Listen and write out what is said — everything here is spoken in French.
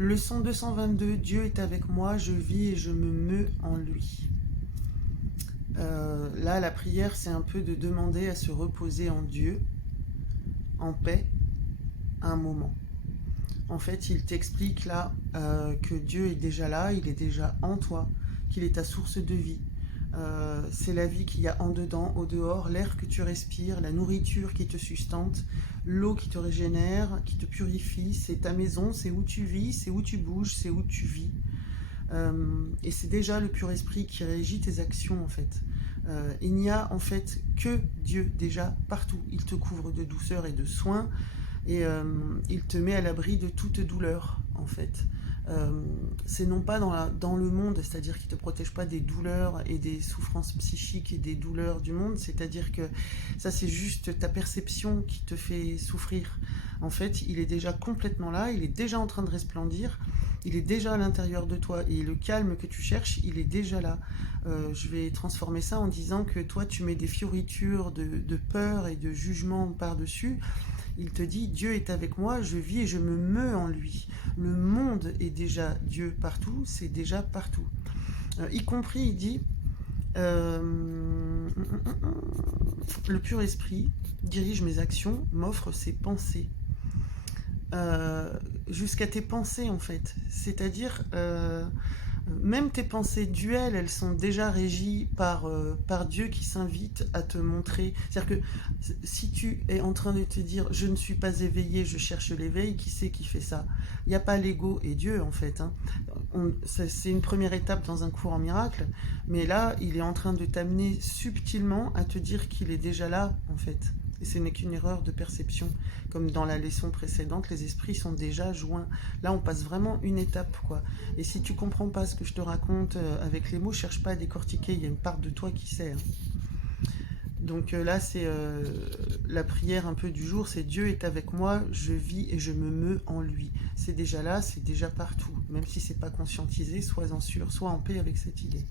Leçon 222, Dieu est avec moi, je vis et je me meus en lui. Là, la prière, c'est un peu de demander à se reposer en Dieu, en paix, un moment. En fait, il t'explique là que Dieu est déjà là, il est déjà en toi, qu'il est ta source de vie. C'est la vie qu'il y a en dedans, au dehors, l'air que tu respires, la nourriture qui te sustente, l'eau qui te régénère, qui te purifie. C'est ta maison, c'est où tu vis, c'est où tu bouges, c'est où tu vis. Et c'est déjà le pur esprit qui régit tes actions en fait. Il n'y a en fait que Dieu déjà partout. Il te couvre de douceur et de soins et il te met à l'abri de toute douleur en fait. C'est non pas dans le monde, c'est-à-dire qu'il ne te protège pas des douleurs et des souffrances psychiques et des douleurs du monde, c'est-à-dire que ça c'est juste ta perception qui te fait souffrir. En fait, il est déjà complètement là, il est déjà en train de resplendir, il est déjà à l'intérieur de toi et le calme que tu cherches, il est déjà là. Je vais transformer ça en disant que toi tu mets des fioritures de peur et de jugement par-dessus. Il te dit, Dieu est avec moi, je vis et je me meus en lui. Le monde est déjà Dieu partout, c'est déjà partout. Y compris, il dit, le pur esprit dirige mes actions, m'offre ses pensées. Jusqu'à tes pensées en fait. C'est-à-dire, même tes pensées duelles, elles sont déjà régies par Dieu qui s'invite à te montrer. C'est-à-dire que si tu es en train de te dire « je ne suis pas éveillé, je cherche l'éveil », qui c'est qui fait ça? Il n'y a pas l'ego et Dieu en fait. Hein. C'est une première étape dans un cours en miracle, mais là, il est en train de t'amener subtilement à te dire qu'il est déjà là en fait. Et ce n'est qu'une erreur de perception. Comme dans la leçon précédente, les esprits sont déjà joints. Là, on passe vraiment une étape, quoi. Et si tu comprends pas ce que je te raconte avec les mots, cherche pas à décortiquer, il y a une part de toi qui sait. Hein. Donc là, c'est la prière un peu du jour, c'est Dieu est avec moi, je vis et je me meus en lui. C'est déjà là, c'est déjà partout. Même si c'est pas conscientisé, sois-en sûr, sois en paix avec cette idée.